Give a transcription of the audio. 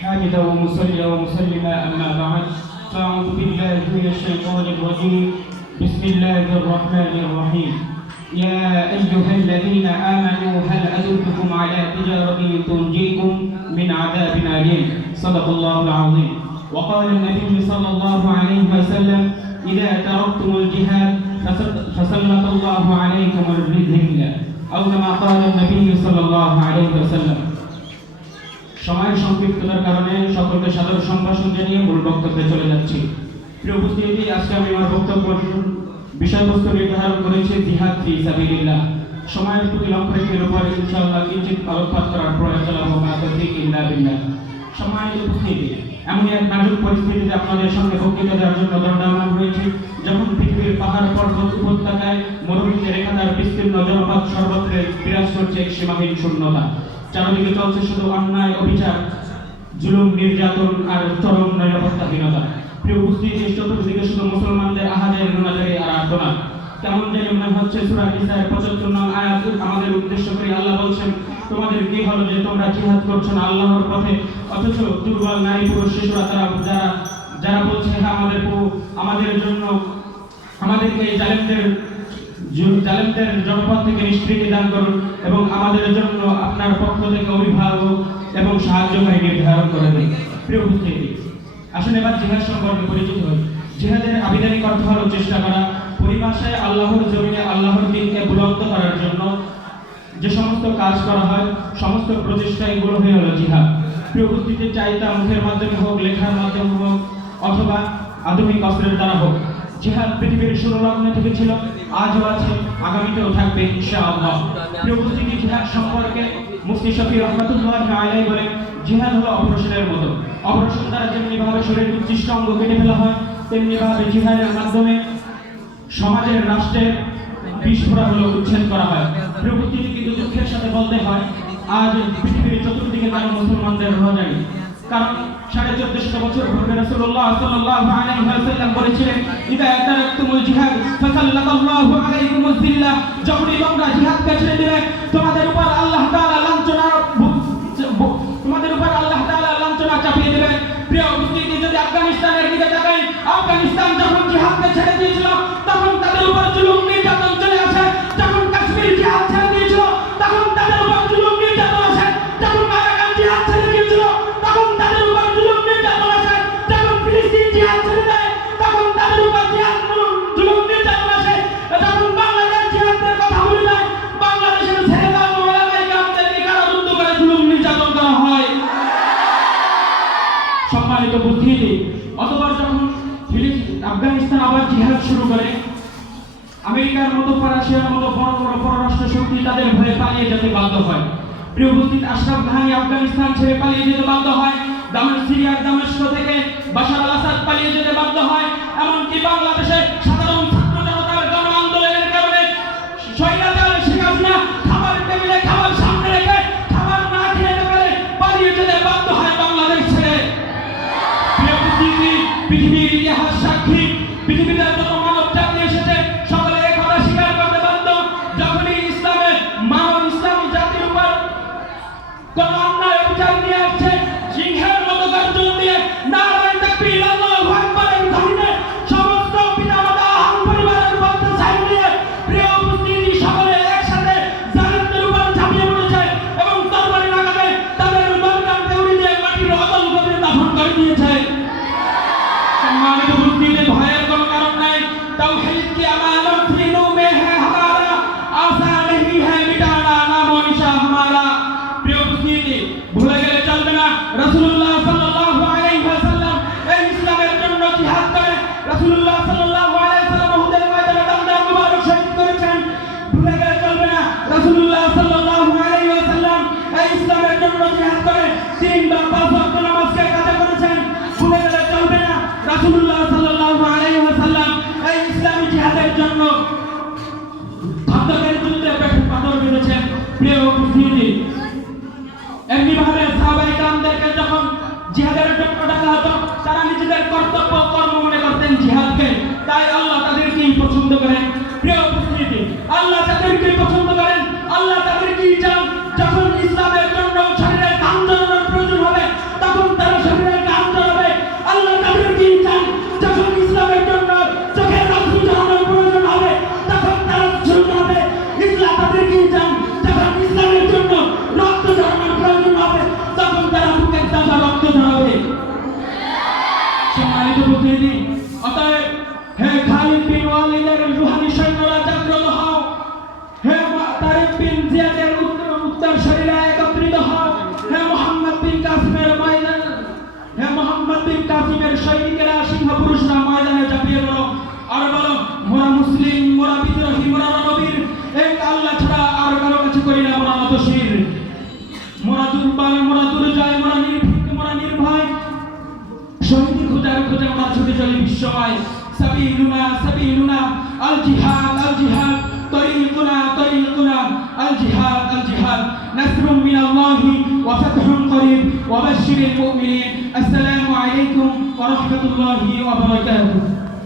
حامدا ومصليا ومسلما أما بعد فأعوذ بالله من الشيطان الرجيم. بسم الله الرحمن الرحيم. يا أيها الذين آمنوا هل أدلكم على تجارة تنجيكم من عذاب أليم؟ صدق الله العظيم. وقال النبي صلى الله عليه وسلم إذا تركتم الجهاد فسل- فسلط الله عليكم الذلة أو كما قال النبي صلى الله عليه وسلم. সময় সংক্ষিপ্ততার কারণে সকলকে সাদর সম্ভাষণ জানিয়ে মূল বক্তব্যে চলে যাচ্ছি। প্রিয় উপস্থিতি, আজকে আমি আমার বক্তব্য বিষয়বস্তু নির্ধারণ করেছে জিহাদ ফি সাবিলিল্লাহ। সময়ের প্রতি লক্ষ্য রেখে উপর ইনশাআল্লাহ কিঞ্চিত আলোকপাত করার প্রয়াস চালাবো। মা তৌফিক ইল্লা বিল্লাহ। সম্মানিত উপস্থিতি। এমন এক নাজুক পরিস্থিতিতে আপনাদের সঙ্গে বক্তৃতা দেওয়ার জন্য দণ্ডায়মান হয়েছি। যখন পৃথিবীর পাহাড় পর্বত উপত্যকায় মরুভূমিতে রেখা তার বিস্তীর্ণ জনপদ সর্বত্রে বিরাজ করছে এক সীমাহীন শূন্যতা। চারদিকে চলছে শুধু অন্যায়, অবিচার, জুলুম, নির্যাতন আর চরম নিরাপত্তাহীনতা। প্রিয় উপস্থিতি চতুর্দিকে শুধু মুসলমানদের আহাজের গুণাচারী আর আর্তনা কেমন জানি মনে হচ্ছে সূরা নিসার 75 নং আয়াত আমাদের উদ্দেশ্য করে আল্লাহ বলছেন, তোমাদের কি হলো যে তোমরা জিহাদ করছ না আল্লাহর পথে? অথচ দুর্বল নারী পুরুষ শিশুরা তারা যারা যারা বলছে হ্যাঁ আমাদের আমাদের জন্য, আমাদেরকে এই জালেমদের জালেমদের জনপদ থেকে নিষ্কৃতি দান করুন এবং আমাদের জন্য আপনার পক্ষ থেকে অভিভাবক এবং সাহায্যকারী নির্ধারণ করে দিন। প্রিয় উপস্থিতি আসলে এবার জিহাদ সম্পর্কে পরিচিত হই। জিহাদের আবিধানিক অর্থ হলো চেষ্টা করা পরিভাষায় আল্লাহর জমিনে আল্লাহর দিনকে বুলন্দ করার জন্য যে সমস্ত কাজ করা হয়, সমস্ত প্রচেষ্টা এগুলো হয়ে হলো জিহাদ। প্রিয় উপস্থিতি চাইতা মুখের মাধ্যমে হোক, লেখার মাধ্যমে হোক, অথবা আধুনিক অস্ত্রের দ্বারা হোক। জিহাদ পৃথিবীর শুরু থেকে ছিল, আজও আছে, আগামীতেও থাকবে, ইনশাআল্লাহ। উপস্থিতি, জিহাদ সম্পর্কে মুফতি শফি রহমাতুল্লাহ আলাই বলেন, জিহাদ হলো অপারেশনের মতো। অপারেশন দ্বারা যেমনি ভাবে শরীরের উচ্ছিষ্ট অঙ্গ কেটে ফেলা হয়, তেমনিভাবে জিহাদের মাধ্যমে সমাজের রাষ্ট্রের বিস্ফোরা হলো উচ্ছেদ করা হয়। উপস্থিতি কিন্তু দুঃখের সাথে বলতে হয়, আজ পৃথিবীর চতুর্দিকে কারও মুসলমানদের রোজানি কারণ সাড়ে চোদ্দশো বছর পূর্বে রাসূলুল্লাহ সাল্লাল্লাহু আলাইহি ওয়াসাল্লাম বলেছিলেন, ইদা তারাকতুমুল জিহাদ, ফাসাল্লাতাল্লাহু আলাইকুমুজ জিল্লাহ যখনই তোমরা জিহাদকে ছেড়ে দিবে, তোমাদের উপর আল্লাহ তাআলা অতবার যখন আফগানিস্তান আবার জিহাদ শুরু করে, আমেরিকার মতো ফরাসিয়ার মতো বড় বড় পররাষ্ট্র শক্তি তাদের ভয়ে পালিয়ে যেতে বাধ্য হয়। প্রিয় উপস্থিত, আশরাফ ঘানি আফগানিস্তান ছেড়ে পালিয়ে যেতে বাধ্য হয়। দামেশ সিরিয়ার দামেস্ক থেকে বাশার আল আসাদ পালিয়ে যেতে বাধ্য হয়। এমনকি বাংলাদেশে है हमारा। आशा नहीं है मिटाना नामो निशा हमारा। प्रिय मुस्लिम भूल रसूल জিহাদের হে খালিদ সৈন্যরা জাগ্রত হও। হে উত্তর শরীরে একত্রিত হও। হে মোহাম্মদ বিন কাসিমের ময়দান, হে মোহাম্মদ বিন কাসিমের সৈনিকেরা সিংহ পুরুষরা ময়দানে আর মোরা মুসলিম, মোরা বিদ্রোহী, মোরা নবীর এক আল্লাহ ছাড়া আর কারও কাছে করি না, মোরা অতসীর মোরা দুর্বল, মোরা দুর্জয়, মোরা নির্ভীক, মোরা নির্ভয়। শহীদ খোঁজার খোঁজে মোরা ছুটে চলি سبيلنا سبيلنا. الجهاد الجهاد. طريقنا طريقنا. الجهاد الجهاد. نصر من الله وفتح قريب وبشر المؤمنين. السلام عليكم ورحمة الله وبركاته.